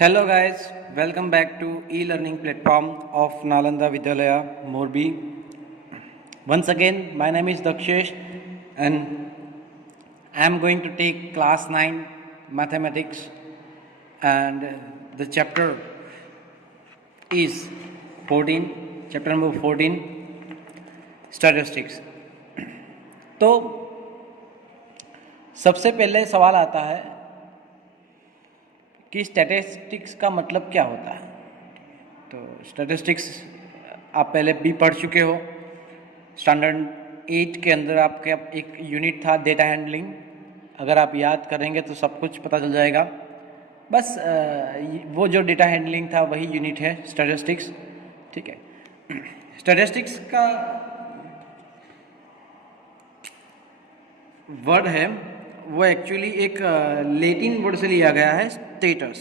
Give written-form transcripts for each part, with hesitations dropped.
Hello guys, welcome back to e-learning platform of Nalanda Vidyalaya Morbi. Once again, my name is Dakshesh and I am going to take class 9 mathematics and the chapter is 14, chapter number 14, statistics. तो सबसे पहले सवाल आता है कि statistics का मतलब क्या होता है। तो स्टैटिस्टिक्स आप पहले भी पढ़ चुके हो। स्टैंडर्ड 8 के अंदर आपके एक यूनिट था डेटा हैंडलिंग। अगर आप याद करेंगे तो सब कुछ पता चल जाएगा। बस वो जो डेटा हैंडलिंग था वही यूनिट है स्टैटिस्टिक्स। ठीक है, स्टैटिस्टिक्स का वर्ड है वो एक्चुअली एक लैटिन वर्ड से लिया गया है, स्टेटस।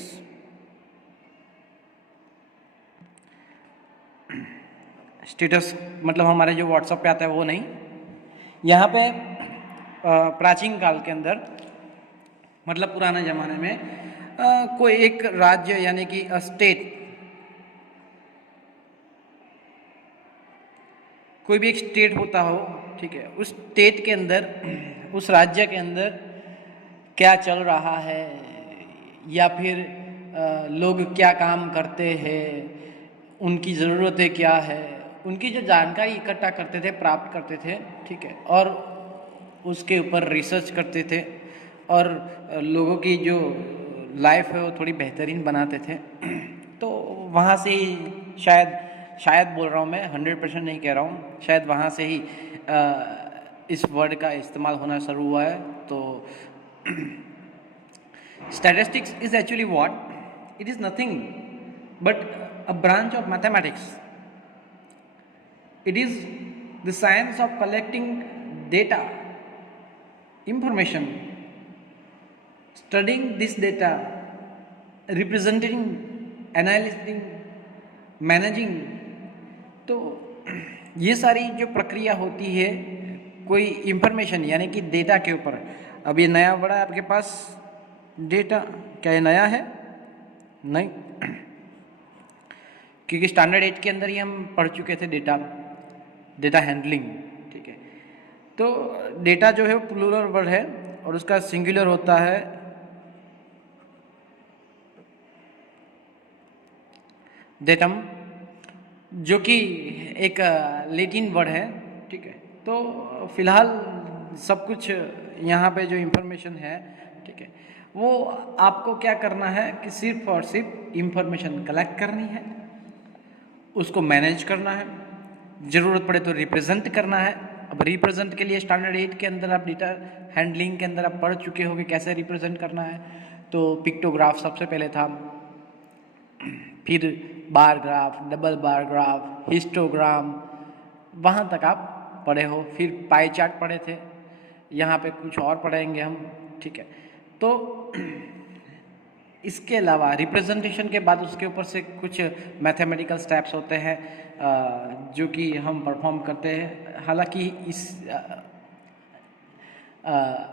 स्टेटस मतलब हमारे जो व्हाट्सएप पे आता है वो नहीं। यहाँ पे प्राचीन काल के अंदर मतलब पुराने ज़माने में कोई एक राज्य यानी कि स्टेट, कोई भी एक स्टेट होता हो, ठीक है, उस स्टेट के अंदर, उस राज्य के अंदर क्या चल रहा है या फिर लोग क्या काम करते हैं, उनकी ज़रूरतें क्या है, उनकी जो जानकारी इकट्ठा करते थे, प्राप्त करते थे, ठीक है, और उसके ऊपर रिसर्च करते थे और लोगों की जो लाइफ है वो थोड़ी बेहतरीन बनाते थे। तो वहाँ से ही शायद बोल रहा हूँ मैं, 100% नहीं कह रहा हूँ, शायद वहाँ से ही इस वर्ड का इस्तेमाल होना शुरू हुआ है। तो statistics is actually what? It is nothing but a branch of mathematics. It is the science of collecting data, information, studying this data, representing, analyzing, managing. तो ये सारी जो प्रक्रिया होती है कोई इंफॉर्मेशन यानी कि डेटा के ऊपर। अब ये नया वर्ड है आपके पास, डेटा। क्या ये नया है? नहीं, क्योंकि स्टैंडर्ड 8 के अंदर ही हम पढ़ चुके थे डेटा हैंडलिंग। ठीक है, तो डेटा जो है वो प्लूरल वर्ड है और उसका सिंगुलर होता है डेटम, जो कि एक लैटिन वर्ड है। ठीक है, तो फिलहाल सब कुछ यहाँ पे जो इंफॉर्मेशन है, ठीक है, वो आपको क्या करना है कि सिर्फ और सिर्फ इंफॉर्मेशन कलेक्ट करनी है, उसको मैनेज करना है, ज़रूरत पड़े तो रिप्रेजेंट करना है। अब रिप्रेजेंट के लिए स्टैंडर्ड 8 के अंदर आप डेटा हैंडलिंग के अंदर आप पढ़ चुके होंगे कैसे रिप्रेजेंट करना है। तो पिक्टोग्राफ सबसे पहले था, फिर bar graph, double bar graph, histogram, वहाँ तक आप पढ़े हो। फिर पाई चार्ट पढ़े थे, यहाँ पे कुछ और पढ़ेंगे हम। ठीक है, तो इसके अलावा रिप्रेजेंटेशन के बाद उसके ऊपर से कुछ मैथमेटिकल स्टेप्स होते हैं जो कि हम परफॉर्म करते हैं। हालांकि इस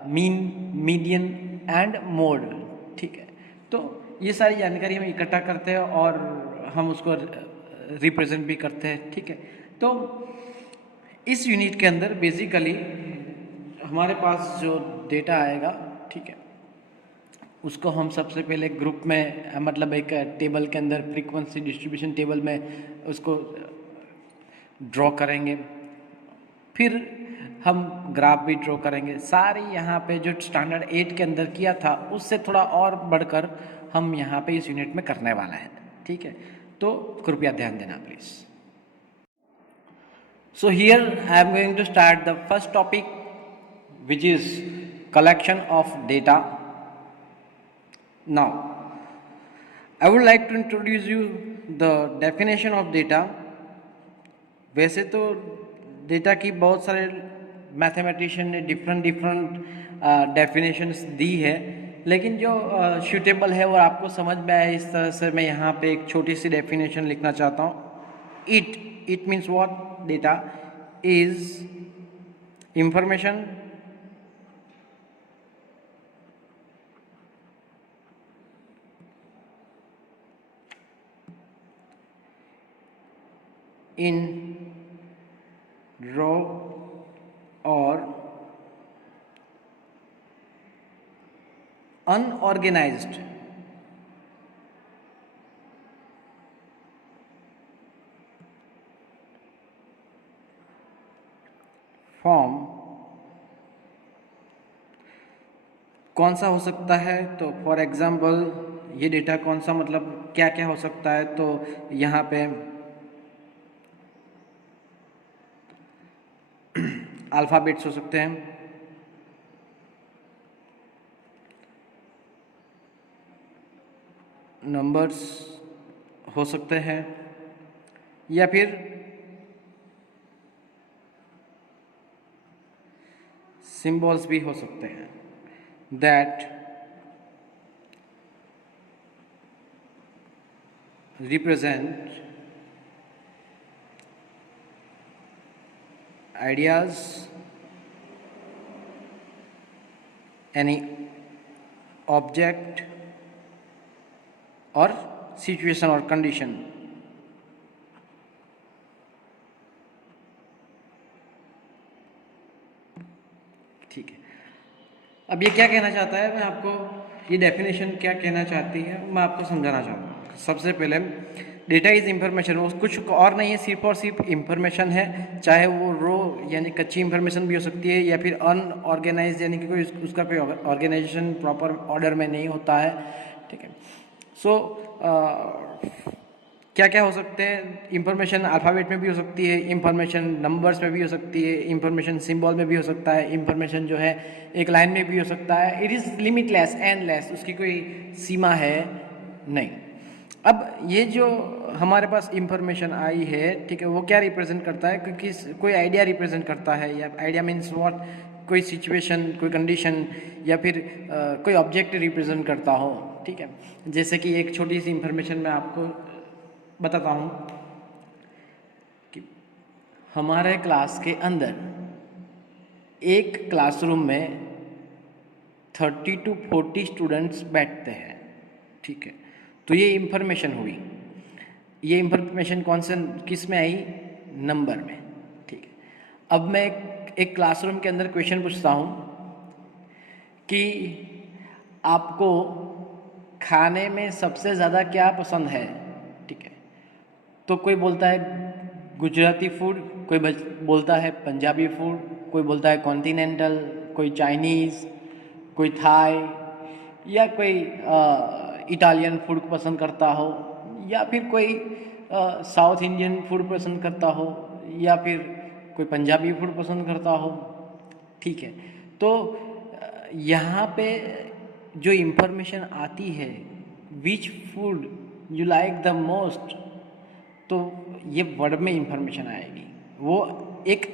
मीन, मीडियन एंड मोड, ठीक है, तो ये सारी जानकारी हम इकट्ठा करते हैं और हम उसको रिप्रेजेंट भी करते हैं। ठीक है, तो इस यूनिट के अंदर बेसिकली हमारे पास जो डेटा आएगा, ठीक है, उसको हम सबसे पहले ग्रुप में मतलब एक टेबल के अंदर फ्रीक्वेंसी डिस्ट्रीब्यूशन टेबल में उसको ड्रॉ करेंगे। फिर हम ग्राफ भी ड्रॉ करेंगे। सारी यहाँ पे जो स्टैंडर्ड 8 के अंदर किया था उससे थोड़ा और बढ़कर हम यहाँ पे इस यूनिट में करने वाला है। ठीक है, तो कृपया ध्यान देना please. So here I am going to start the first topic, which is collection of data. Now I would like to introduce you the definition of data. वैसे तो डेटा की बहुत सारे मैथमेटिशियन ने डिफरेंट डेफिनेशंस दी है, लेकिन जो suitable है वो आपको समझ में आए इस तरह से मैं यहाँ पे एक छोटी सी डेफिनेशन लिखना चाहता हूँ। It means what? Data is information in raw or unorganized form कौन सा हो सकता है? तो फॉर एग्जांपल ये डेटा कौन सा, मतलब क्या क्या हो सकता है? तो यहाँ पे अल्फ़ाबेट्स हो सकते हैं, नंबर्स हो सकते हैं, या फिर सिंबल्स भी हो सकते हैं that represent ideas, any object or situation or condition. ठीक है, अब ये क्या कहना चाहता है, मैं आपको ये डेफिनेशन क्या कहना चाहती है मैं आपको समझाना चाहता हूँ। सबसे पहले डेटा इज़ इंफॉर्मेशन, वो कुछ और नहीं है, सिर्फ और सिर्फ इंफॉर्मेशन है, चाहे वो रो यानी कच्ची इंफॉर्मेशन भी हो सकती है, या फिर अनऑर्गेनाइज यानी कि कोई उसका कोई ऑर्गेनाइजेशन प्रॉपर ऑर्डर में नहीं होता है। ठीक है, सो क्या क्या हो सकते हैं? इंफॉर्मेशन अल्फ़ाबेट में भी हो सकती है, इंफॉर्मेशन नंबर्स में भी हो सकती है, इंफॉर्मेशन सिंबल में भी हो सकता है, इंफॉर्मेशन जो है एक लाइन में भी हो सकता है। इट इज़ लिमिटलेस, एंडलेस, उसकी कोई सीमा है नहीं। अब ये जो हमारे पास इंफॉर्मेशन आई है, ठीक है, वो क्या रिप्रेजेंट करता है? क्योंकि कोई आइडिया रिप्रेजेंट करता है, या आइडिया मीन्स व्हाट, कोई सिचुएशन, कोई कंडीशन, या फिर कोई ऑब्जेक्ट रिप्रेजेंट करता हो। ठीक है, जैसे कि एक छोटी सी इंफॉर्मेशन मैं आपको बताता हूँ कि हमारे क्लास के अंदर एक क्लासरूम में 30 to 40 स्टूडेंट्स बैठते हैं। ठीक है, तो ये इंफॉर्मेशन हुई। ये इंफॉर्मेशन कौन से किस में आई? नंबर में। ठीक है, अब मैं एक क्लासरूम के अंदर क्वेश्चन पूछता हूँ कि आपको खाने में सबसे ज़्यादा क्या पसंद है? ठीक है, तो कोई बोलता है गुजराती फूड, कोई बोलता है पंजाबी फूड, कोई बोलता है कॉन्टिनेंटल, कोई चाइनीज़, कोई थाई, या कोई इटालियन फूड पसंद करता हो, या फिर कोई साउथ इंडियन फूड पसंद करता हो, या फिर कोई पंजाबी फूड पसंद करता हो। ठीक है, तो यहाँ पे जो इंफॉर्मेशन आती है, which food you like the most, तो ये वर्ड में इंफॉर्मेशन आएगी। वो एक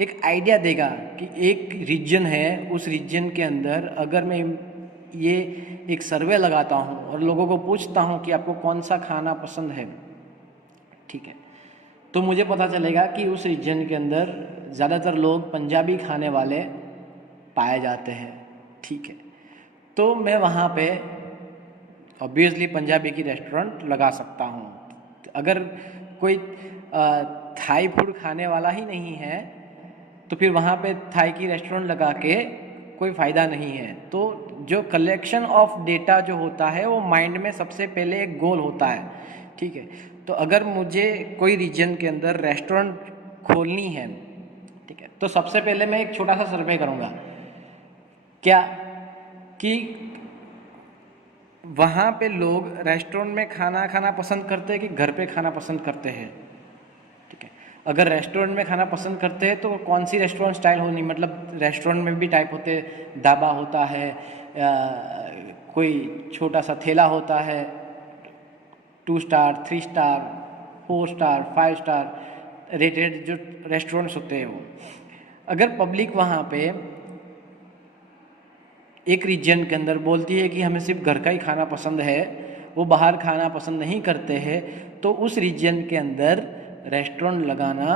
एक आइडिया देगा कि एक रीजन है, उस रीजन के अंदर अगर मैं ये एक सर्वे लगाता हूँ और लोगों को पूछता हूँ कि आपको कौन सा खाना पसंद है, ठीक है, तो मुझे पता चलेगा कि उस रीजन के अंदर ज़्यादातर लोग पंजाबी खाने वाले पाए जाते हैं। ठीक है, तो मैं वहाँ पे ऑब्वियसली पंजाबी की रेस्टोरेंट लगा सकता हूँ। अगर कोई थाई फूड खाने वाला ही नहीं है, तो फिर वहाँ पे थाई की रेस्टोरेंट लगा के कोई फ़ायदा नहीं है। तो जो कलेक्शन ऑफ डेटा जो होता है, वो माइंड में सबसे पहले एक गोल होता है। ठीक है, तो अगर मुझे कोई रीजन के अंदर रेस्टोरेंट खोलनी है, ठीक है, तो सबसे पहले मैं एक छोटा सा सर्वे करूँगा, क्या कि वहाँ पे लोग रेस्टोरेंट में खाना खाना पसंद करते हैं कि घर पे खाना पसंद करते हैं। ठीक है, अगर रेस्टोरेंट में खाना पसंद करते हैं तो कौन सी रेस्टोरेंट स्टाइल होनी, मतलब रेस्टोरेंट में भी टाइप होते हैं, ढाबा होता है, कोई छोटा सा ठेला होता है, 2 star, 3 star, 4 star, 5 star rated जो रेस्टोरेंट्स होते हैं वो। अगर पब्लिक वहाँ पे एक रीजन के अंदर बोलती है कि हमें सिर्फ घर का ही खाना पसंद है, वो बाहर खाना पसंद नहीं करते हैं, तो उस रीजन के अंदर रेस्टोरेंट लगाना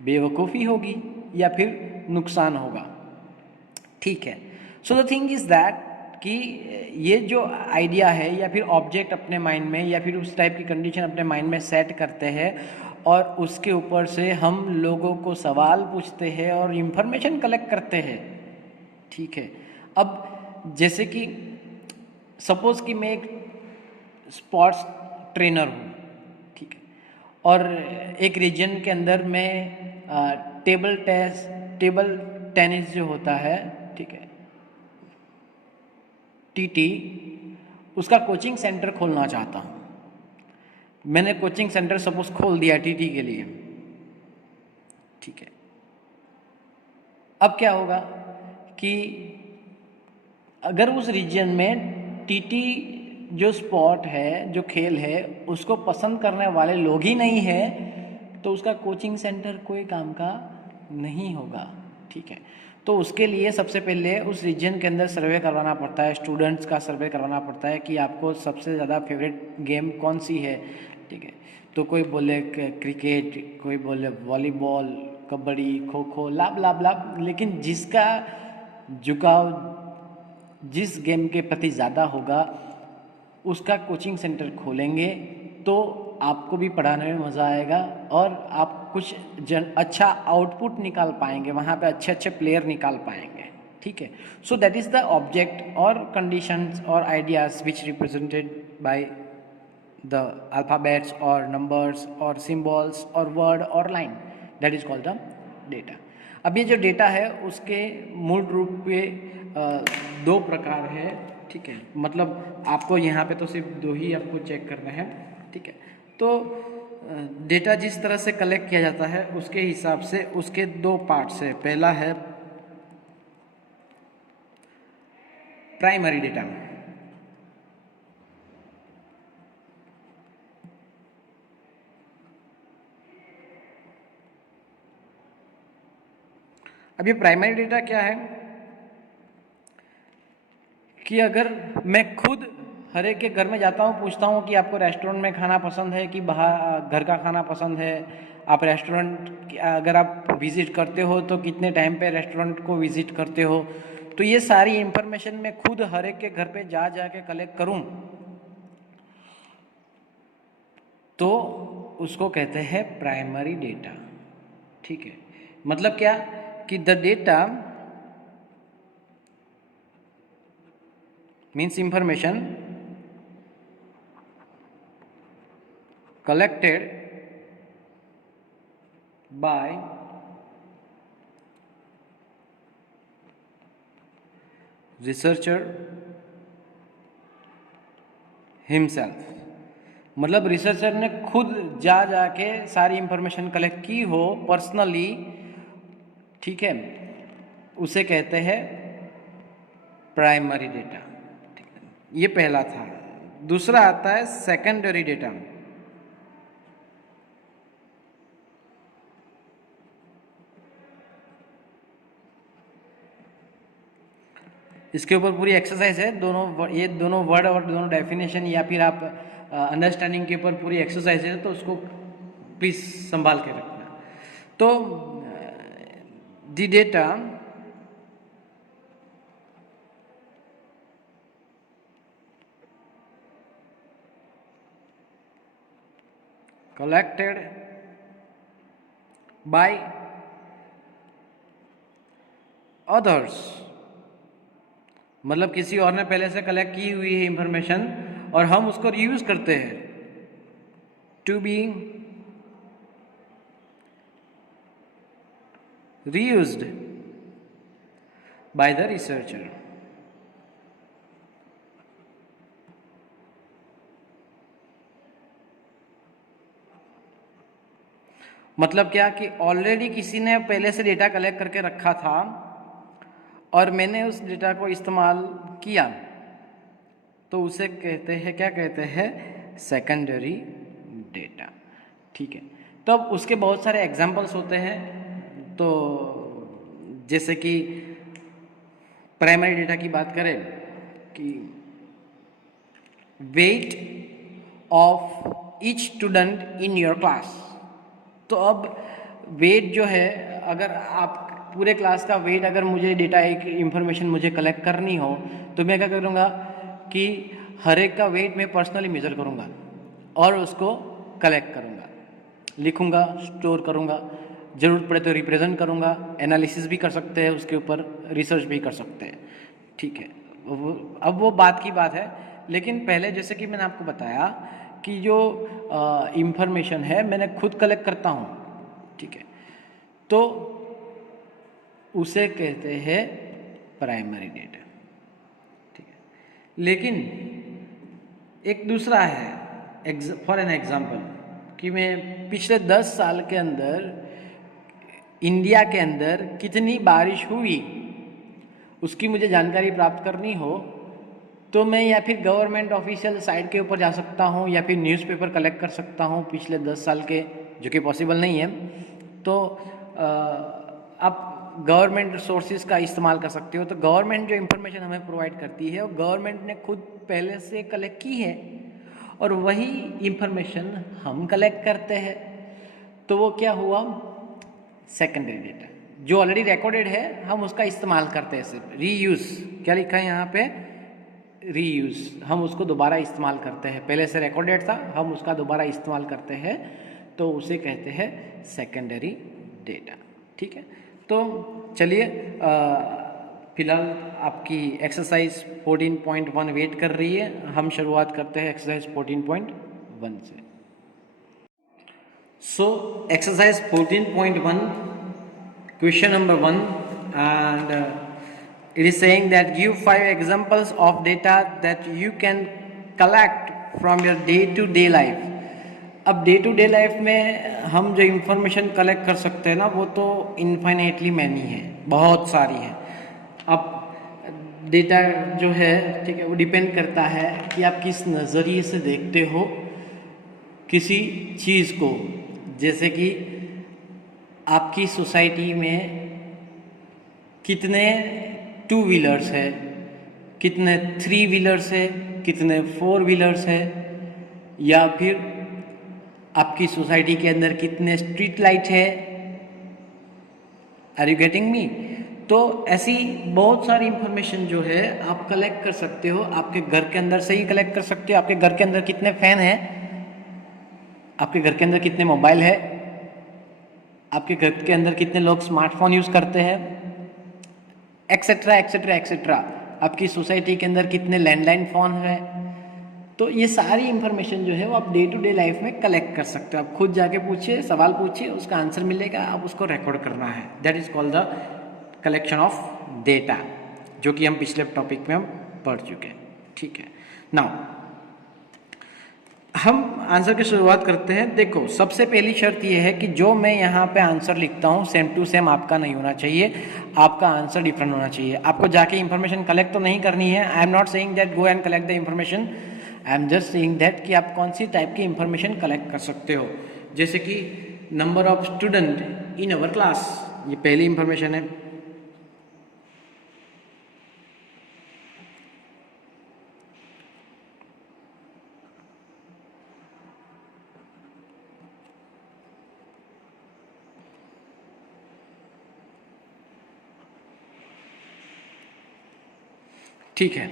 बेवकूफ़ी होगी या फिर नुकसान होगा। ठीक है, so the thing is that कि ये जो आइडिया है या फिर ऑब्जेक्ट अपने माइंड में या फिर उस टाइप की कंडीशन अपने माइंड में सेट करते हैं, और उसके ऊपर से हम लोगों को सवाल पूछते हैं और इन्फॉर्मेशन कलेक्ट करते हैं, ठीक है। अब जैसे कि सपोज कि मैं एक स्पोर्ट्स ट्रेनर हूँ, ठीक है, और एक रीजन के अंदर मैं टेबल टेनिस जो होता है, ठीक है, टीटी, उसका कोचिंग सेंटर खोलना चाहता हूँ। मैंने कोचिंग सेंटर सपोज खोल दिया टीटी के लिए, ठीक है। अब क्या होगा कि अगर उस रीजन में टीटी जो स्पोर्ट है, जो खेल है, उसको पसंद करने वाले लोग ही नहीं है, तो उसका कोचिंग सेंटर कोई काम का नहीं होगा, ठीक है। तो उसके लिए सबसे पहले उस रीजन के अंदर सर्वे करवाना पड़ता है, स्टूडेंट्स का सर्वे करवाना पड़ता है कि आपको सबसे ज़्यादा फेवरेट गेम कौन सी है, ठीक है। तो कोई बोले क्रिकेट, कोई बोले वॉलीबॉल, कबड्डी, खो खो, लाभ लाभ लाभ, लेकिन जिसका झुकाव जिस गेम के प्रति ज़्यादा होगा उसका कोचिंग सेंटर खोलेंगे, तो आपको भी पढ़ाने में मज़ा आएगा और आप कुछ अच्छा आउटपुट निकाल पाएंगे, वहाँ पे अच्छे अच्छे प्लेयर निकाल पाएंगे, ठीक है। So that is the object और कंडीशंस और ideas which represented by the alphabets और नंबर्स और सिम्बॉल्स और वर्ड और line, that is called the data. अब ये जो डेटा है उसके मूल रूप पे दो प्रकार है, ठीक है। मतलब आपको यहाँ पे तो सिर्फ दो ही आपको चेक करना है, ठीक है। तो डेटा जिस तरह से कलेक्ट किया जाता है उसके हिसाब से उसके दो पार्ट्स है। पहला है प्राइमरी डेटा। अब ये प्राइमरी डेटा क्या है कि अगर मैं खुद हर एक के घर में जाता हूँ, पूछता हूँ कि आपको रेस्टोरेंट में खाना पसंद है कि बाहर घर का खाना पसंद है, आप रेस्टोरेंट अगर आप विज़िट करते हो तो कितने टाइम पे रेस्टोरेंट को विज़िट करते हो, तो ये सारी इंफॉर्मेशन मैं खुद हर एक के घर पे जा के कलेक्ट करूँ तो उसको कहते हैं प्राइमरी डेटा, ठीक है। मतलब क्या कि the data means information collected by researcher himself। मतलब रिसर्चर ने खुद जा के सारी इंफॉर्मेशन कलेक्ट की हो पर्सनली, ठीक है, उसे कहते हैं प्राइमरी डेटा, ठीक है। ये पहला था। दूसरा आता है सेकेंडरी डेटा। इसके ऊपर पूरी एक्सरसाइज है, ये दोनों वर्ड और दोनों डेफिनेशन या फिर आप अंडरस्टैंडिंग के ऊपर पूरी एक्सरसाइज है, तो उसको प्लीज संभाल के रखना। तो the data collected by others, मतलब किसी और ने पहले से कलेक्ट की हुई है इंफॉर्मेशन और हम उसको रीयूज करते हैं, to be reused by the researcher. मतलब क्या कि ऑलरेडी किसी ने पहले से डेटा कलेक्ट करके रखा था और मैंने उस डेटा को इस्तेमाल किया, तो उसे कहते हैं, क्या कहते हैं, सेकेंडरी डेटा, ठीक है। तो अब उसके बहुत सारे एग्जांपल्स होते हैं। तो जैसे कि प्राइमरी डेटा की बात करें कि weight of each student in your class, तो अब वेट जो है, अगर आप पूरे क्लास का वेट, अगर मुझे डेटा एक इंफॉर्मेशन मुझे कलेक्ट करनी हो तो मैं क्या करूँगा कि हर एक का वेट मैं पर्सनली मेज़र करूँगा और उसको कलेक्ट करूँगा। लिखूँगा, स्टोर करूँगा, ज़रूरत पड़े तो रिप्रेजेंट करूँगा, एनालिसिस भी कर सकते हैं उसके ऊपर, रिसर्च भी कर सकते हैं, ठीक है। अब वो बात की बात है, लेकिन पहले जैसे कि मैंने आपको बताया कि जो इंफॉर्मेशन है मैंने खुद कलेक्ट करता हूँ, ठीक है, तो उसे कहते हैं प्राइमरी डेटा, ठीक है। लेकिन एक दूसरा है, फॉर एन एग्जांपल, कि मैं पिछले 10 साल के अंदर इंडिया के अंदर कितनी बारिश हुई उसकी मुझे जानकारी प्राप्त करनी हो, तो मैं या फिर गवर्नमेंट ऑफिशियल साइट के ऊपर जा सकता हूँ या फिर न्यूज़पेपर कलेक्ट कर सकता हूँ पिछले 10 साल के, जो कि पॉसिबल नहीं है। तो आप गवर्नमेंट सोर्सेज का इस्तेमाल कर सकते हो। तो गवर्नमेंट जो इन्फॉर्मेशन हमें प्रोवाइड करती है वो गवर्नमेंट ने खुद पहले से कलेक्ट की है और वही इन्फॉर्मेशन हम कलेक्ट करते हैं। तो वो क्या हुआ, सेकेंडरी डेटा जो ऑलरेडी रिकॉर्डेड है हम उसका इस्तेमाल करते हैं। सिर्फ रीयूज़, क्या लिखा है यहाँ पे, रीयूज़, हम उसको दोबारा इस्तेमाल करते हैं। पहले से रिकॉर्डेड था, हम उसका दोबारा इस्तेमाल करते हैं, तो उसे कहते हैं सेकेंडरी डेटा, ठीक है। तो चलिए फिलहाल आपकी एक्सरसाइज 14.1 वेट कर रही है, हम शुरुआत करते हैं एक्सरसाइज 14.1 से। So exercise 14.1, question number 1, and it is saying that give 5 examples of data that you can collect from your day to day life। अब डे टू डे लाइफ में हम जो इंफॉर्मेशन कलेक्ट कर सकते हैं ना, वो तो इन्फाइनेटली मैनी है, बहुत सारी है। अब डेटा जो है, ठीक है, वो डिपेंड करता है कि आप किस नज़रिए से देखते हो किसी चीज़ को। जैसे कि आपकी सोसाइटी में कितने 2 व्हीलर्स है, कितने 3 व्हीलर्स है, कितने 4 व्हीलर्स है, या फिर आपकी सोसाइटी के अंदर कितने स्ट्रीट लाइट है। Are you getting me? तो ऐसी बहुत सारी इंफॉर्मेशन जो है आप कलेक्ट कर सकते हो। आपके घर के अंदर से ही कलेक्ट कर सकते हो। आपके घर के अंदर कितने फैन है, आपके घर के अंदर कितने मोबाइल है, आपके घर के अंदर कितने लोग स्मार्टफोन यूज़ करते हैं, एक्सेट्रा एक्सेट्रा एक्सेट्रा। आपकी सोसाइटी के अंदर कितने लैंडलाइन फ़ोन है। तो ये सारी इंफॉर्मेशन जो है वो आप डे टू डे लाइफ में कलेक्ट कर सकते हो। आप खुद जाके पूछिए, सवाल पूछिए, उसका आंसर मिलेगा, आप उसको रिकॉर्ड करना है। That is called the collection of data, जो कि हम पिछले टॉपिक में हम पढ़ चुके हैं, ठीक है। नाउ हम आंसर की शुरुआत करते हैं। देखो, सबसे पहली शर्त ये है कि जो मैं यहाँ पे आंसर लिखता हूँ सेम टू सेम आपका नहीं होना चाहिए, आपका आंसर डिफरेंट होना चाहिए। आपको जाके इंफॉर्मेशन कलेक्ट तो नहीं करनी है। I am not saying that go and collect the information, I am just saying that कि आप कौन सी टाइप की इंफॉर्मेशन कलेक्ट कर सकते हो। जैसे कि number of student in our class, ये पहली इंफॉर्मेशन है। ठीक है,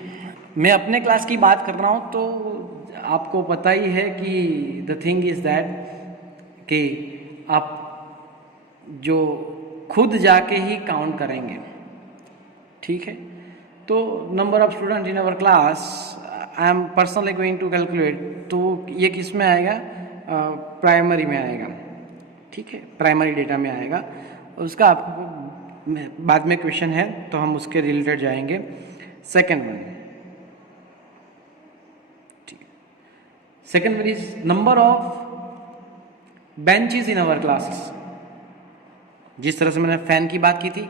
मैं अपने क्लास की बात कर रहा हूँ, तो आपको पता ही है कि द थिंग इज़ दैट कि आप जो खुद जाके ही काउंट करेंगे, ठीक है। तो number of student in our class I am personally going to calculate, तो ये किस में आएगा, प्राइमरी में आएगा, ठीक है, प्राइमरी डेटा में आएगा। उसका आपको बाद में क्वेश्चन है तो हम उसके रिलेटेड जाएंगे। Second one, second one is number of benches in our classes. जिस तरह से मैंने फैन की बात की थी,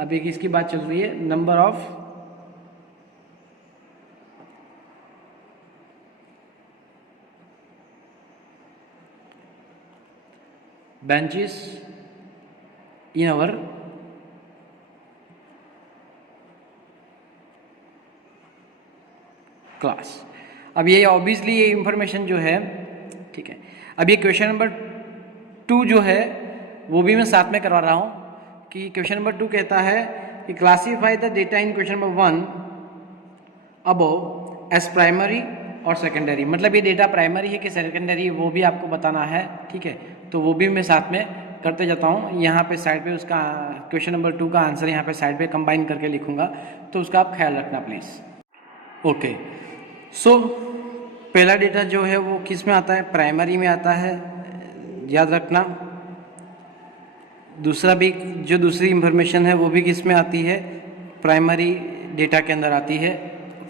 अब एक इसकी बात चल रही है, number of benches in our class. अब ये ऑब्वियसली ये इंफॉर्मेशन जो है, ठीक है। अब ये क्वेश्चन नंबर 2 जो है वो भी मैं साथ में करवा रहा हूँ कि क्वेश्चन नंबर 2 कहता है कि classify the data in question number 1 above as primary और सेकेंडरी, मतलब ये डेटा प्राइमरी है कि सेकेंडरी है वो भी आपको बताना है, ठीक है। तो वो भी मैं साथ में करते जाता हूँ। यहाँ पे साइड पे उसका क्वेश्चन नंबर 2 का आंसर यहाँ पे साइड पे कंबाइन करके लिखूँगा, तो उसका आप ख्याल रखना प्लीज़। ओके, सो पहला डेटा जो है वो किस में आता है, प्राइमरी में आता है, याद रखना। दूसरा भी जो दूसरी इंफॉर्मेशन है वो भी किस में आती है, प्राइमरी डेटा के अंदर आती है,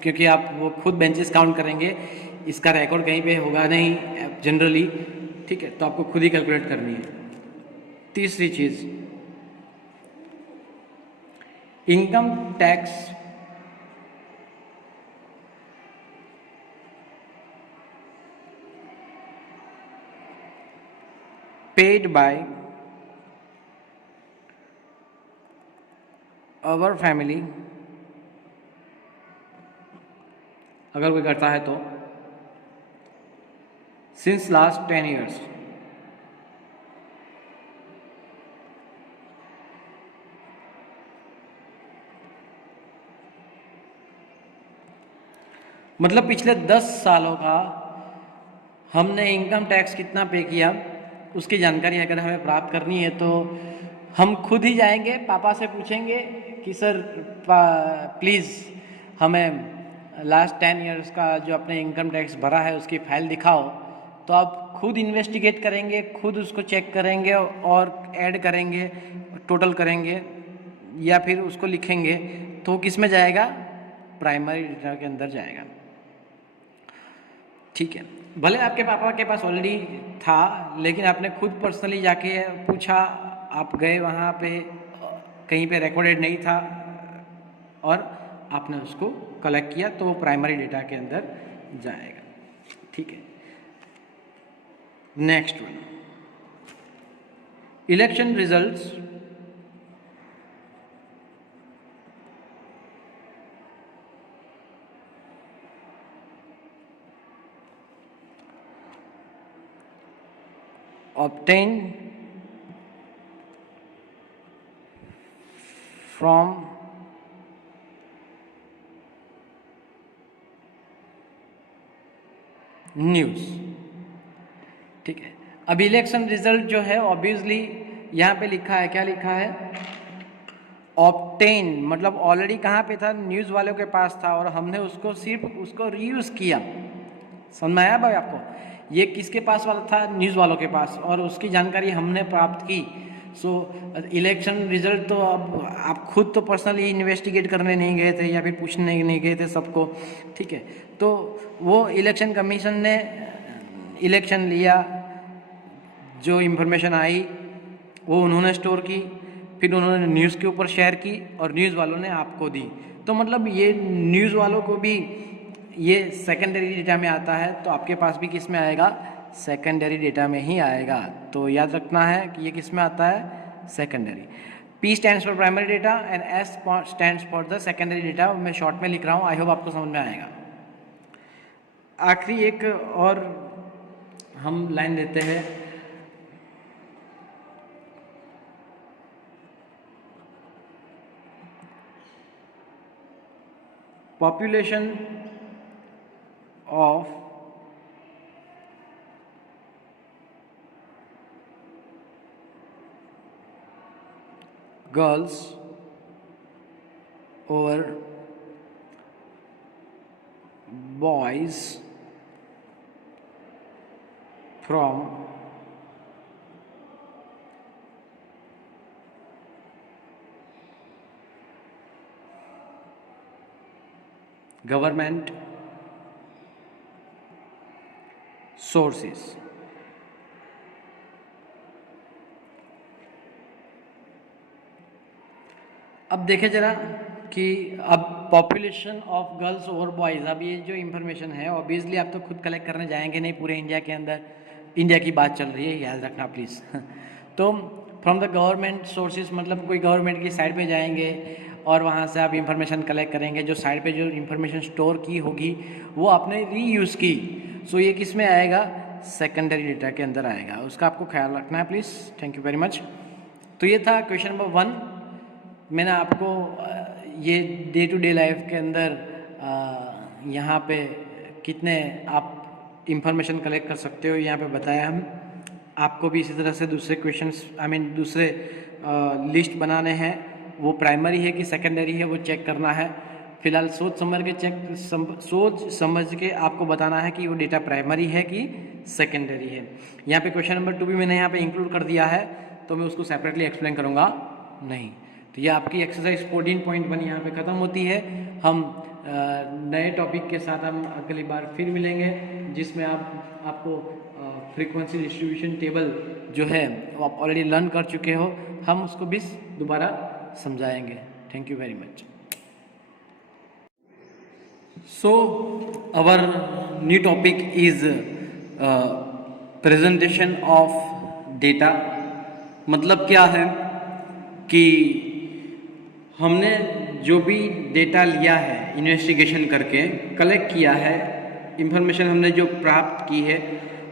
क्योंकि आप वो खुद बेंचेस काउंट करेंगे, इसका रिकॉर्ड कहीं पे होगा नहीं जनरली, ठीक है, तो आपको खुद ही कैलकुलेट करनी है। तीसरी चीज़, income tax paid by our family, अगर कोई करता है तो, सिंस लास्ट 10 ईयर्स। मतलब पिछले 10 सालों का हमने इनकम टैक्स कितना पे किया, उसकी जानकारी अगर हमें प्राप्त करनी है तो हम खुद ही जाएंगे, पापा से पूछेंगे कि सर प्लीज़ हमें लास्ट 10 ईयर्स का जो अपने इनकम टैक्स भरा है उसकी फाइल दिखाओ। तो आप खुद इन्वेस्टिगेट करेंगे, खुद उसको चेक करेंगे और ऐड करेंगे, टोटल करेंगे या फिर उसको लिखेंगे, तो किस में जाएगा, प्राइमरी डेटा के अंदर जाएगा, ठीक है। भले आपके पापा के पास ऑलरेडी था, लेकिन आपने खुद पर्सनली जाके पूछा, आप गए वहाँ पे, कहीं पे रिकॉर्डेड नहीं था और आपने उसको कलेक्ट किया, तो वो प्राइमरी डेटा के अंदर जाएगा, ठीक है। Next one, election results obtained from news, ठीक है। अब इलेक्शन रिजल्ट जो है ऑब्वियसली यहाँ पे लिखा है, क्या लिखा है, ऑब्टेन, मतलब ऑलरेडी कहाँ पे था, न्यूज़ वालों के पास था और हमने उसको सिर्फ उसको रीयूज़ किया। समझ में आया भाई आपको, ये किसके पास वाला था, न्यूज़ वालों के पास, और उसकी जानकारी हमने प्राप्त की। सो इलेक्शन रिजल्ट तो अब आप खुद तो पर्सनली इन्वेस्टिगेट करने नहीं गए थे या फिर पूछने नहीं गए थे सबको, ठीक है। तो वो इलेक्शन कमीशन ने इलेक्शन लिया, जो इन्फॉर्मेशन आई वो उन्होंने स्टोर की, फिर उन्होंने न्यूज़ के ऊपर शेयर की और न्यूज़ वालों ने आपको दी। तो मतलब ये न्यूज़ वालों को भी ये सेकेंडरी डेटा में आता है, तो आपके पास भी किस में आएगा, सेकेंडरी डेटा में ही आएगा। तो याद रखना है कि ये किस में आता है, secondary. P stands for primary data and S stands for the secondary data. मैं शॉर्ट में लिख रहा हूँ, आई होप आपको समझ में आएगा। आखिरी एक और हम लाइन देते हैं, population of girls over boys from government sources। अब देखें जरा कि अब पॉपुलेशन ऑफ गर्ल्स और बॉयज़, अब ये जो इन्फॉर्मेशन है ऑब्वियसली आप तो खुद कलेक्ट करने जाएंगे नहीं पूरे इंडिया के अंदर, इंडिया की बात चल रही है, याद रखना प्लीज़। तो फ्रॉम द गवर्नमेंट सोर्सेज, मतलब कोई गवर्नमेंट की साइट पे जाएंगे और वहाँ से आप इन्फॉर्मेशन कलेक्ट करेंगे, जो साइट पे जो इन्फॉर्मेशन स्टोर की होगी वो आपने रीयूज़ की। सो ये किस में आएगा, सेकेंडरी डेटा के अंदर आएगा, उसका आपको ख्याल रखना है please. Thank you very much. तो ये था क्वेश्चन नंबर 1। मैंने आपको ये डे टू डे लाइफ के अंदर यहाँ पे कितने आप इंफॉर्मेशन कलेक्ट कर सकते हो यहाँ पे बताया हम। आपको भी इसी तरह से दूसरे क्वेश्चंस दूसरे लिस्ट बनाने हैं, वो प्राइमरी है कि सेकेंडरी है वो चेक करना है। फिलहाल सोच समझ के आपको बताना है कि वो डेटा प्राइमरी है कि सेकेंडरी है। यहाँ पे क्वेश्चन नंबर 2 भी मैंने यहाँ पे इंक्लूड कर दिया है, तो मैं उसको सेपरेटली एक्सप्लेन करूँगा नहीं। तो ये आपकी एक्सरसाइज 14.1 यहाँ पे ख़त्म होती है। हम नए टॉपिक के साथ हम अगली बार फिर मिलेंगे, जिसमें आपको फ्रीक्वेंसी डिस्ट्रीब्यूशन टेबल जो है वो आप ऑलरेडी लर्न कर चुके हो, हम उसको भी दोबारा समझाएंगे। Thank you very much. So our new topic is presentation of data। मतलब क्या है कि हमने जो भी डेटा लिया है इन्वेस्टिगेशन करके, कलेक्ट किया है, इंफॉर्मेशन हमने जो प्राप्त की है,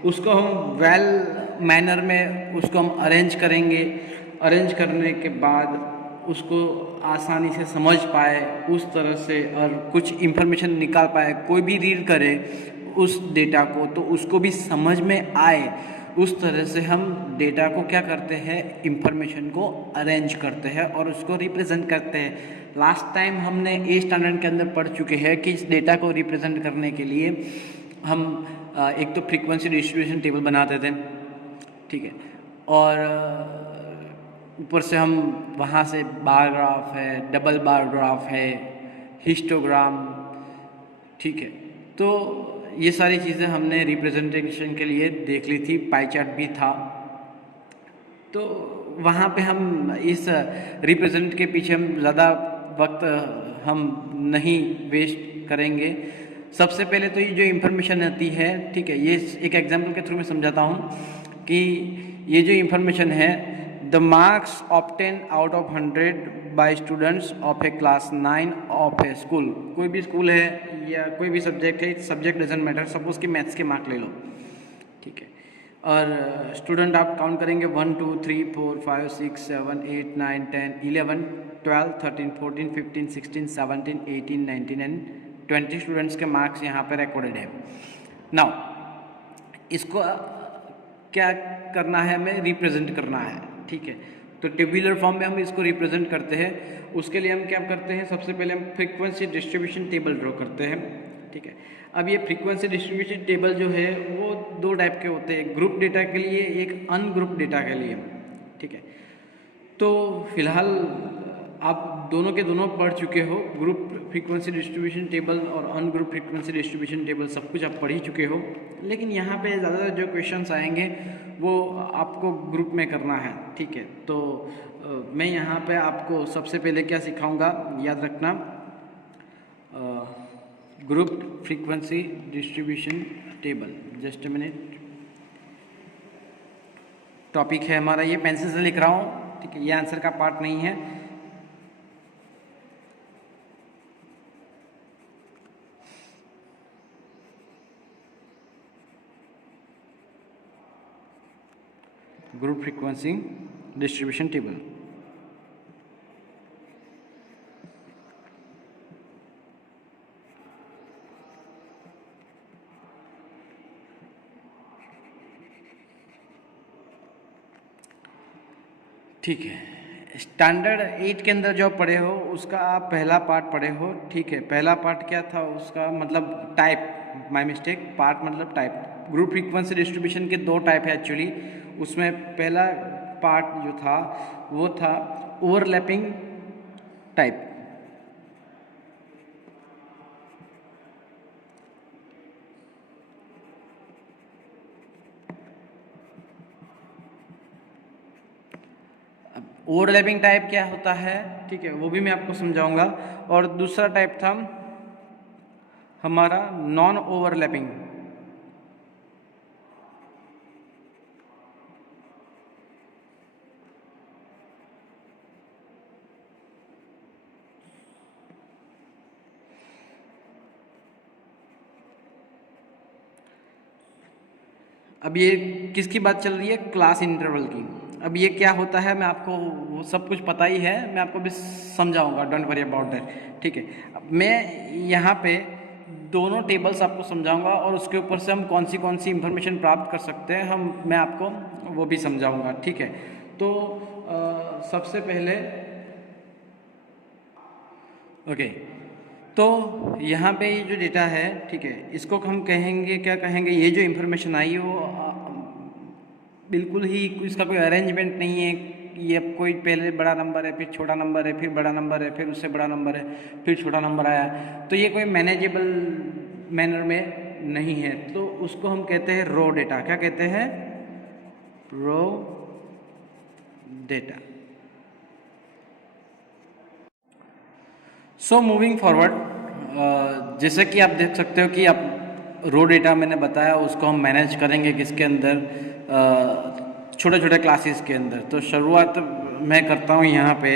उसको हम वेल मैनर में उसको हम अरेंज करेंगे। अरेंज करने के बाद उसको आसानी से समझ पाए उस तरह से, और कुछ इन्फॉर्मेशन निकाल पाए, कोई भी रीड करे उस डेटा को तो उसको भी समझ में आए, उस तरह से हम डेटा को क्या करते हैं, इंफॉर्मेशन को अरेंज करते हैं और उसको रिप्रेजेंट करते हैं। लास्ट टाइम हमने ए स्टैंडर्ड के अंदर पढ़ चुके हैं कि इस डेटा को रिप्रेजेंट करने के लिए हम एक तो फ्रीक्वेंसी डिस्ट्रीब्यूशन टेबल बनाते थे, ठीक है, और ऊपर से हम वहाँ से बार ग्राफ है, डबल बार ग्राफ है, हिस्टोग्राम, ठीक है, तो ये सारी चीज़ें हमने रिप्रेजेंटेशन के लिए देख ली थी। पाई चार्ट भी था, तो वहाँ पे हम इस रिप्रेजेंट के पीछे हम ज़्यादा वक्त हम नहीं वेस्ट करेंगे। सबसे पहले तो ये जो इन्फॉर्मेशन आती है, ठीक है, ये एक एग्जांपल के थ्रू मैं समझाता हूँ कि ये जो इन्फॉर्मेशन है, the marks obtain out of 100 by students of a class 9 of a school. कोई भी स्कूल है या कोई भी सब्जेक्ट है, सब्जेक्ट डजेंट मैटर, सपोज कि मैथ्स के मार्क ले लो, ठीक है, और स्टूडेंट आप काउंट करेंगे 1 2 3 4 5 6 7 8 9 10 11 12 13 14 15 16 17 18 19 एंड 20 स्टूडेंट्स के मार्क्स यहाँ पर रिकॉर्डेड है। नाउ इसको क्या करना है, हमें रिप्रेजेंट करना है, ठीक है, तो टेबुलर फॉर्म में हम इसको रिप्रेजेंट करते हैं। उसके लिए हम क्या करते हैं, सबसे पहले हम फ्रीक्वेंसी डिस्ट्रीब्यूशन टेबल ड्रॉ करते हैं, ठीक है। अब ये फ्रीक्वेंसी डिस्ट्रीब्यूशन टेबल जो है वो दो टाइप के होते हैं, ग्रुप डेटा के लिए, एक अनग्रुप डेटा के लिए, ठीक है। तो फिलहाल आप दोनों के दोनों पढ़ चुके हो, ग्रुप फ्रीक्वेंसी डिस्ट्रीब्यूशन टेबल और अनग्रुप फ्रीक्वेंसी डिस्ट्रीब्यूशन टेबल सब कुछ आप पढ़ ही चुके हो, लेकिन यहाँ पे ज़्यादातर जो क्वेश्चंस आएंगे वो आपको ग्रुप में करना है, ठीक है। तो मैं यहाँ पे आपको सबसे पहले क्या सिखाऊंगा, याद रखना, group frequency distribution table. Just a minute, topic है हमारा ये, पेंसिल से लिख रहा हूँ, ठीक है, ये आंसर का पार्ट नहीं है। ग्रुप फ्रीक्वेंसी डिस्ट्रीब्यूशन टेबल, ठीक है। स्टैंडर्ड 8 के अंदर जो पढ़े हो उसका आप पहला पार्ट पढ़े हो, ठीक है। पहला पार्ट क्या था उसका, मतलब टाइप, माय मिस्टेक, पार्ट मतलब टाइप। ग्रुप फ्रीक्वेंसी डिस्ट्रीब्यूशन के दो टाइप है एक्चुअली। उसमें पहला पार्ट जो था वो था ओवरलैपिंग टाइप। ओवरलैपिंग टाइप क्या होता है, ठीक है, वो भी मैं आपको समझाऊंगा। और दूसरा टाइप था हमारा नॉन ओवरलैपिंग। अब ये किसकी बात चल रही है, क्लास इंटरवल की। अब ये क्या होता है, मैं आपको वो सब कुछ पता ही है, मैं आपको भी समझाऊंगा, डोंट वरी अबाउट दैट, ठीक है। अब मैं यहाँ पे दोनों टेबल्स आपको समझाऊंगा और उसके ऊपर से हम कौन सी इंफॉर्मेशन प्राप्त कर सकते हैं मैं आपको वो भी समझाऊंगा, ठीक है। तो सबसे पहले ओके, तो यहाँ पे ये जो डेटा है, ठीक है, इसको हम कहेंगे, क्या कहेंगे, ये जो इन्फॉर्मेशन आई वो बिल्कुल ही इसका कोई अरेंजमेंट नहीं है। ये कोई पहले बड़ा नंबर है, फिर छोटा नंबर है, फिर बड़ा नंबर है, फिर उससे बड़ा नंबर है, फिर छोटा नंबर आया, तो ये कोई मैनेजेबल मैनर में नहीं है। तो उसको हम कहते हैं रो डेटा। क्या कहते हैं? रो डेटा। सो मूविंग फॉरवर्ड, जैसे कि आप देख सकते हो कि आप रो डेटा मैंने बताया उसको हम मैनेज करेंगे किसके अंदर, छोटे छोटे क्लासेस के अंदर। तो शुरुआत मैं करता हूँ यहाँ पे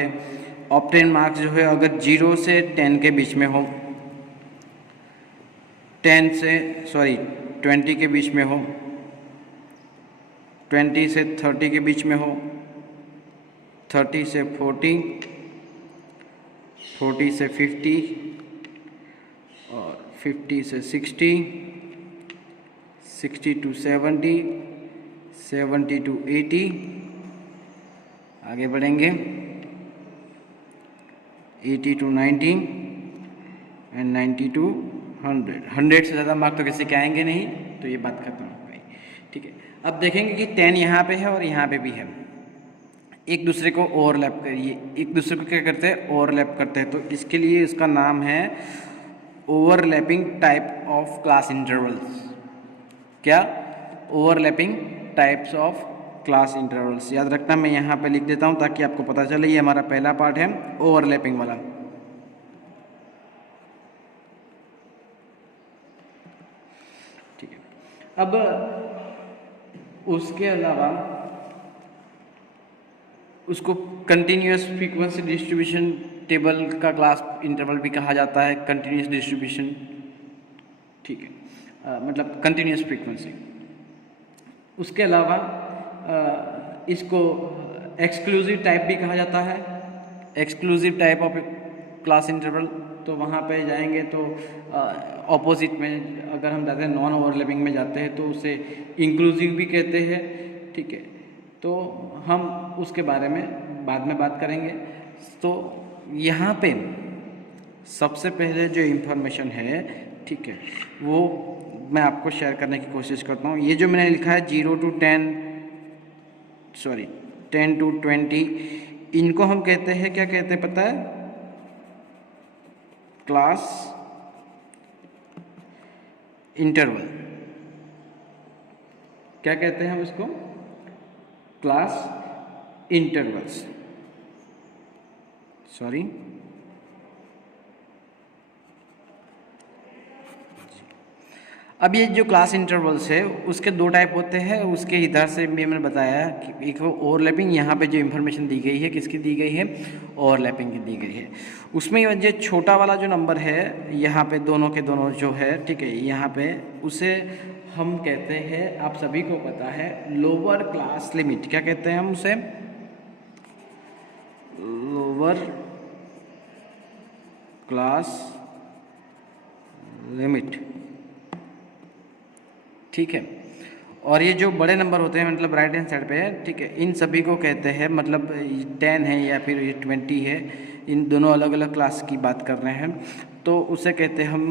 ऑब्टेन मार्क्स जो है अगर 0 से 10 के बीच में हो, 20 के बीच में हो, 20 से 30 के बीच में हो, 30 से 40, 40 से 50 और 50 से 60, 60 to 70, 70 to 80, आगे बढ़ेंगे 80 to 90 एंड 90 to 100। 100 से ज़्यादा मार्क तो किसी के आएंगे नहीं, तो ये बात खत्म हो गई, ठीक है। अब देखेंगे कि 10 यहाँ पे है और यहाँ पे भी है, एक दूसरे को ओवरलैप करिए, एक दूसरे को क्या करते हैं, ओवरलैप करते हैं। तो इसके लिए इसका नाम है overlapping type of class intervals. क्या? Overlapping types of class intervals. याद रखना, मैं यहाँ पे लिख देता हूँ ताकि आपको पता चले। ये हमारा पहला पार्ट है ओवरलैपिंग वाला। ठीक है। अब उसके अलावा उसको कंटिन्यूस फ्रीक्वेंसी डिस्ट्रीब्यूशन टेबल का क्लास इंटरवल भी कहा जाता है, कंटिन्यूस डिस्ट्रीब्यूशन, ठीक है, मतलब कंटिन्यूस फ्रीक्वेंसी। उसके अलावा इसको एक्सक्लूसिव टाइप भी कहा जाता है, exclusive type of class interval. तो वहाँ पे जाएंगे तो ऑपोजिट में अगर हम जाते हैं नॉन ओवरलैपिंग में जाते हैं तो उसे इंक्लूसिव भी कहते हैं, ठीक है। तो हम उसके बारे में बाद में बात करेंगे। तो यहाँ पे सबसे पहले जो इन्फॉर्मेशन है, ठीक है, वो मैं आपको शेयर करने की कोशिश करता हूँ। ये जो मैंने लिखा है 10 to 20, इनको हम कहते हैं, क्या कहते हैं पता है? Class interval. क्या कहते हैं हम इसको? Class intervals. सॉरी, अब ये जो क्लास इंटरवल्स है उसके दो टाइप होते हैं। उसके इधर से भी मैंने बताया कि एक ओवरलैपिंग, यहाँ पे जो इन्फॉर्मेशन दी गई है किसकी दी गई है? ओवरलैपिंग की दी गई है। उसमें ये छोटा वाला जो नंबर है यहाँ पे दोनों के दोनों जो है, ठीक है, यहाँ पे उसे हम कहते हैं, आप सभी को पता है, लोअर क्लास लिमिट। क्या कहते हैं हम उसे? लोअर क्लास लिमिट, ठीक है। और ये जो बड़े नंबर होते हैं, मतलब राइट हैंड साइड पे है, ठीक है, इन सभी को कहते हैं, मतलब 10 है या फिर ये 20 है, इन दोनों अलग अलग क्लास की बात कर रहे हैं, तो उसे कहते हैं हम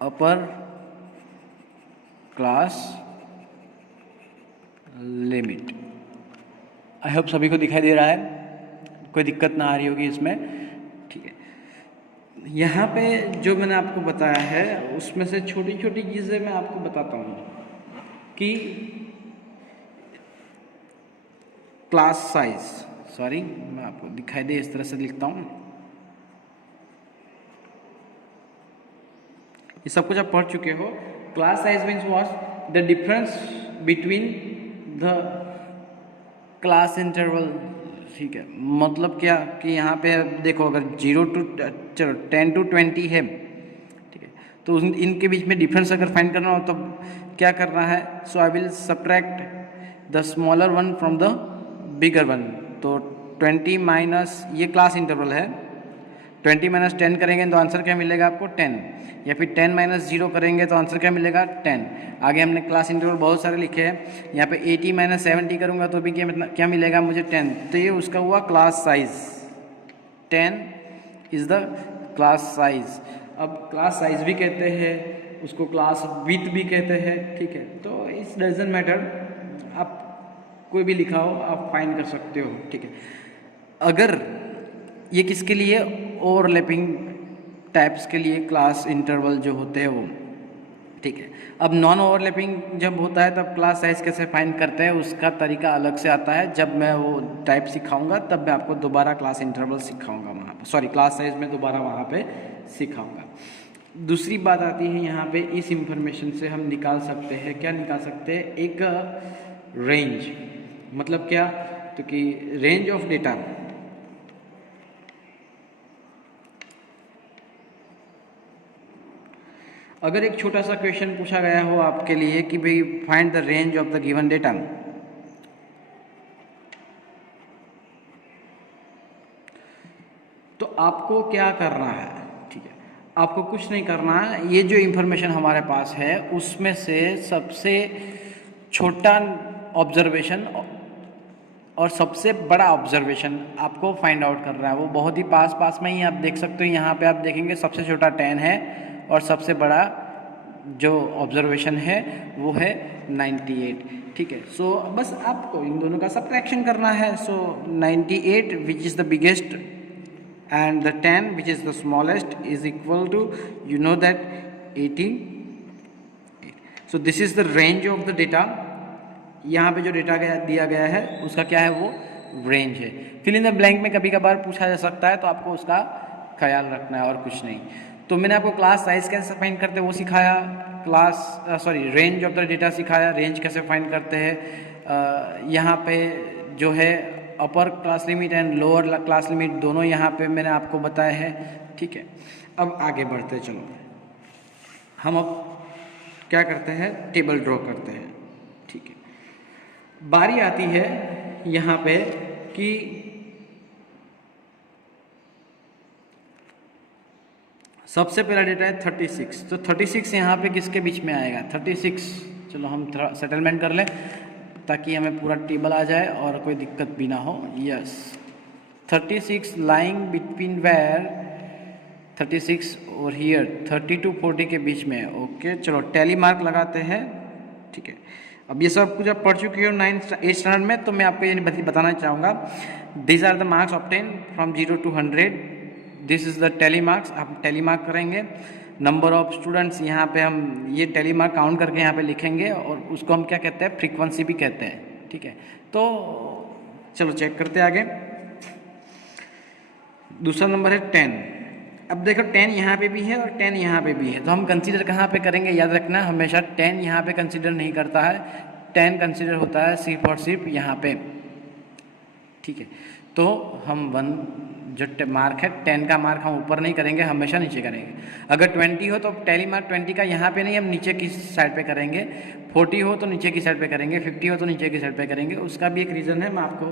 upper class limit. I hope सभी को दिखाई दे रहा है, कोई दिक्कत ना आ रही होगी इसमें, ठीक है। यहाँ पे जो मैंने आपको बताया है उसमें से छोटी छोटी चीज़ें मैं आपको बताता हूँ कि क्लास साइज, सॉरी मैं आपको दिखाई दे इस तरह से लिखता हूँ। ये सब कुछ आप पढ़ चुके हो। Class size means what? The difference between the class interval, ठीक है। मतलब क्या कि यहाँ पे देखो, अगर 10 to 20 है, ठीक है, तो इनके बीच में डिफरेंस अगर फाइंड करना हो तो क्या करना है? So I will subtract the smaller one from the bigger one. तो 20 माइनस, ये क्लास इंटरवल है, 20 माइनस 10 करेंगे तो आंसर क्या मिलेगा आपको 10, या फिर 10 माइनस 0 करेंगे तो आंसर क्या मिलेगा 10। आगे हमने क्लास इंटरवल बहुत सारे लिखे हैं, यहाँ पे 80 माइनस 70 करूँगा तो भी क्या मिलेगा मुझे 10। तो ये उसका हुआ class size, 10 is the class size. अब क्लास साइज भी कहते हैं उसको, क्लास विथ भी कहते हैं, ठीक है। तो इस डजंट मैटर, आप कोई भी लिखा हो आप फाइंड कर सकते हो, ठीक है। अगर ये किसके लिए, ओवरलैपिंग टाइप्स के लिए क्लास इंटरवल जो होते हैं वो, ठीक है। अब नॉन ओवरलैपिंग जब होता है तब क्लास साइज कैसे फाइंड करते हैं उसका तरीका अलग से आता है। जब मैं वो टाइप सिखाऊंगा तब मैं आपको दोबारा क्लास इंटरवल सिखाऊंगा वहाँ पे, सॉरी क्लास साइज में दोबारा वहाँ पे सिखाऊंगा। दूसरी बात आती है यहाँ पे, इस इंफॉर्मेशन से हम निकाल सकते हैं, क्या निकाल सकते हैं, एक रेंज। मतलब क्या, तो कि रेंज ऑफ डेटा, अगर एक छोटा सा क्वेश्चन पूछा गया हो आपके लिए कि भाई find the range of the given data, तो आपको क्या करना है, ठीक है। आपको कुछ नहीं करना है, ये जो इंफॉर्मेशन हमारे पास है उसमें से सबसे छोटा ऑब्जर्वेशन और सबसे बड़ा ऑब्जर्वेशन आपको फाइंड आउट करना है। वो बहुत ही पास पास में ही आप देख सकते हो, यहाँ पे आप देखेंगे सबसे छोटा 10 है और सबसे बड़ा जो ऑब्जर्वेशन है वो है 98, ठीक है। सो बस आपको इन दोनों का सब्ट्रैक्शन करना है। सो 98 which is the biggest and the 10 which is the smallest is equal to, you know that 88. So this is the range of the data। यहाँ पे जो डेटा दिया गया है उसका क्या है, वो रेंज है। फिल इन द ब्लैंक में कभी कभार पूछा जा सकता है, तो आपको उसका ख्याल रखना है और कुछ नहीं। तो मैंने आपको क्लास साइज कैसे फाइंड करते हैं वो सिखाया, रेंज ऑफ द डेटा सिखाया, रेंज कैसे फाइंड करते हैं। यहाँ पे जो है upper class limit and lower class limit दोनों यहाँ पे मैंने आपको बताया है, ठीक है। अब आगे बढ़ते चलो, हम अब क्या करते हैं, टेबल ड्रॉ करते हैं, ठीक है। बारी आती है यहाँ पे कि सबसे पहला डेटा है 36, तो 36 यहाँ पे किसके बीच में आएगा, 36। चलो हम थोड़ा सेटलमेंट कर लें ताकि हमें पूरा टेबल आ जाए और कोई दिक्कत भी ना हो। यस, 36 लाइंग बिटवीन वेयर 36 और हियर 30 to 40 के बीच में। ओके चलो टैली मार्क लगाते हैं, ठीक है। अब ये सब कुछ आप पढ़ चुके हो 8 स्टैंडर्ड में, तो मैं आपको ये बताना चाहूँगा, this are the marks obtain from 0 to 100। This is the tally marks, आप टैली मार्क करेंगे। नंबर ऑफ स्टूडेंट्स, यहाँ पे हम ये टैली मार्क काउंट करके यहाँ पे लिखेंगे और उसको हम क्या कहते हैं, फ्रीक्वेंसी भी कहते हैं, ठीक है। तो चलो चेक करते हैं आगे। दूसरा नंबर है 10। अब देखो 10 यहाँ पे भी है और 10 यहाँ पे भी है, तो हम कंसीडर कहाँ पे करेंगे, याद रखना हमेशा 10 यहाँ पे कंसीडर नहीं करता है, 10 कंसीडर होता है सिर्फ और सिर्फ यहाँ पे, ठीक है। तो हम जो मार्क है 10 का मार्क हम ऊपर नहीं करेंगे, हमेशा नीचे करेंगे। अगर 20 हो तो टैली मार्क 20 का यहाँ पे नहीं, हम नीचे की साइड पे करेंगे। 40 हो तो नीचे की साइड पे करेंगे, 50 हो तो नीचे की साइड पे करेंगे। उसका भी एक रीज़न है, मैं आपको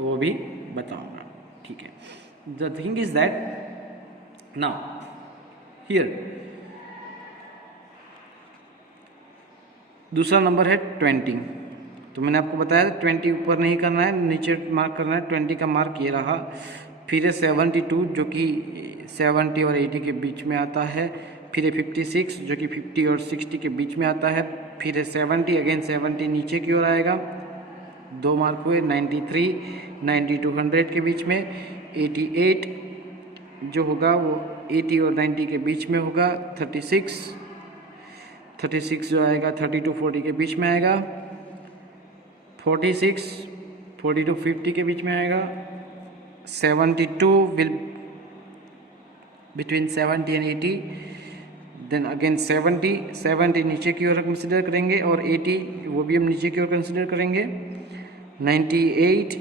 वो भी बताऊँगा, ठीक है। The thing is that now here दूसरा नंबर है 20। तो मैंने आपको बताया 20 ऊपर नहीं करना है, नीचे मार्क करना है। 20 का मार्क ये रहा। फिर है 72 जो कि 70 और 80 के बीच में आता है। फिर है 56 जो कि 50 और 60 के बीच में आता है। फिर है 70, अगेन 70 नीचे की ओर आएगा, 2 मार्क हुए। 93, 90 to 100 के बीच में। 88 जो होगा वो 80 और 90 के बीच में होगा। 36 जो आएगा 30 to 40 के बीच में आएगा। 46 40 to 50 के बीच में आएगा। 72 will between 70 and 80। Then again 70 नीचे की ओर कंसिडर करेंगे और 80 वो भी हम नीचे की ओर कंसिडर करेंगे। 98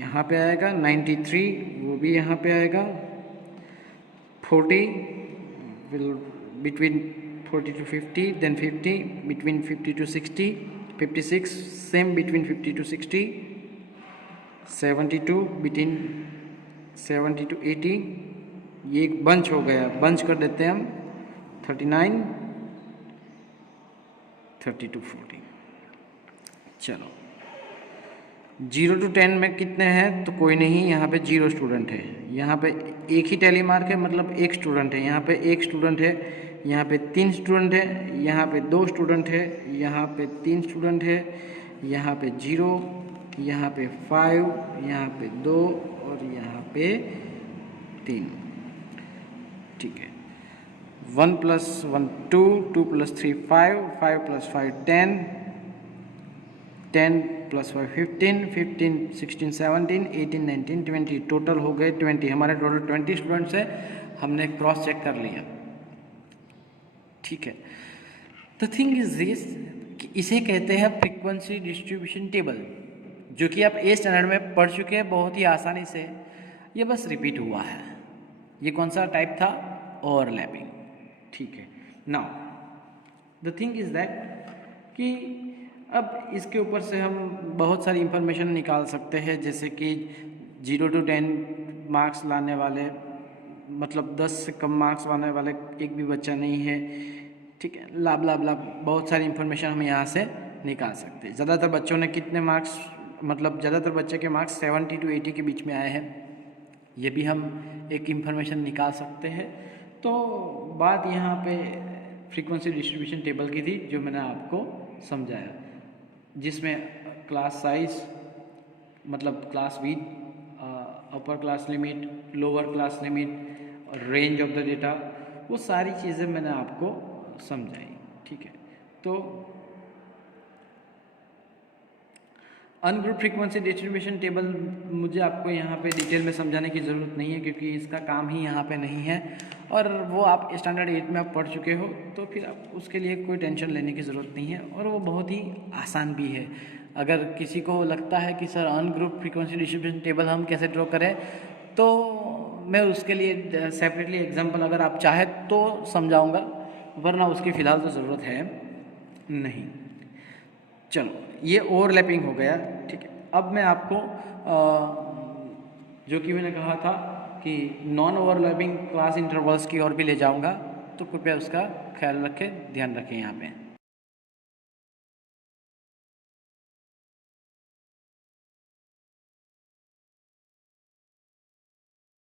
यहाँ पे आएगा। 93 वो भी यहाँ पे आएगा। 40 will between 40 to 50, then 50 between 50 to 60, 56 same between 50 to 60, 72 between 70 to 80, ये एक बंच हो गया, बंच कर देते हैं हम 39, 32, 40। चलो 0 to 10 में कितने हैं, तो कोई नहीं, यहाँ पे 0 स्टूडेंट है, यहाँ पे एक ही टैली मार्क है, मतलब एक स्टूडेंट है, यहाँ पे एक स्टूडेंट है, यहाँ पे 3 स्टूडेंट है, यहाँ पे 2 स्टूडेंट है, यहाँ पे 3 स्टूडेंट है, यहाँ पे 0, यहाँ पे 5, यहाँ पे 2 और यहाँ पे 3। ठीक है, 1 + 1 2, 2 + 3 5, 5 + 5 10, 10 + 5 15, 15 16 17 18 19 20, टोटल हो गए 20। हमारे टोटल 20 स्टूडेंट्स हैं, हमने क्रॉस चेक कर लिया। ठीक है, द थिंग इज दिस कि इसे कहते हैं फ्रीक्वेंसी डिस्ट्रीब्यूशन टेबल, जो कि आप ए स्टैंडर्ड में पढ़ चुके हैं बहुत ही आसानी से। ये बस रिपीट हुआ है। ये कौन सा टाइप था, ओवरलैपिंग। ठीक है, now the thing is that कि अब इसके ऊपर से हम बहुत सारी इंफॉर्मेशन निकाल सकते हैं, जैसे कि 0 to 10 मार्क्स लाने वाले, मतलब 10 से कम मार्क्स लाने वाले एक भी बच्चा नहीं है। ठीक है, लाभ लाभ लाभ बहुत सारी इंफॉर्मेशन हम यहाँ से निकाल सकते हैं। ज़्यादातर बच्चों ने कितने मार्क्स, मतलब ज़्यादातर बच्चे के मार्क्स 70 to 80 के बीच में आए हैं, ये भी हम एक इंफॉर्मेशन निकाल सकते हैं। तो बात यहाँ पे फ्रीक्वेंसी डिस्ट्रीब्यूशन टेबल की थी, जो मैंने आपको समझाया, जिसमें क्लास साइज, मतलब class with, upper class limit, lower class limit और रेंज ऑफ द डेटा, वो सारी चीज़ें मैंने आपको समझाई। ठीक है, तो अनग्रुप फ्रीक्वेंसी डिस्ट्रीब्यूशन टेबल मुझे आपको यहाँ पे डिटेल में समझाने की ज़रूरत नहीं है, क्योंकि इसका काम ही यहाँ पे नहीं है, और वो आप स्टैंडर्ड 8 में आप पढ़ चुके हो, तो फिर आप उसके लिए कोई टेंशन लेने की ज़रूरत नहीं है, और वो बहुत ही आसान भी है। अगर किसी को लगता है कि sir ungroup frequency distribution table हम कैसे ड्रॉ करें, तो मैं उसके लिए सेपरेटली एग्जाम्पल अगर आप चाहें तो समझाऊँगा, वरना उसकी फ़िलहाल तो ज़रूरत है नहीं। चलो, ये ओवरलैपिंग हो गया। ठीक है, अब मैं आपको जो कि मैंने कहा था कि नॉन ओवरलैपिंग क्लास इंटरवल्स की ओर भी ले जाऊंगा, तो कृपया उसका ख्याल रखें, ध्यान रखें यहाँ पे।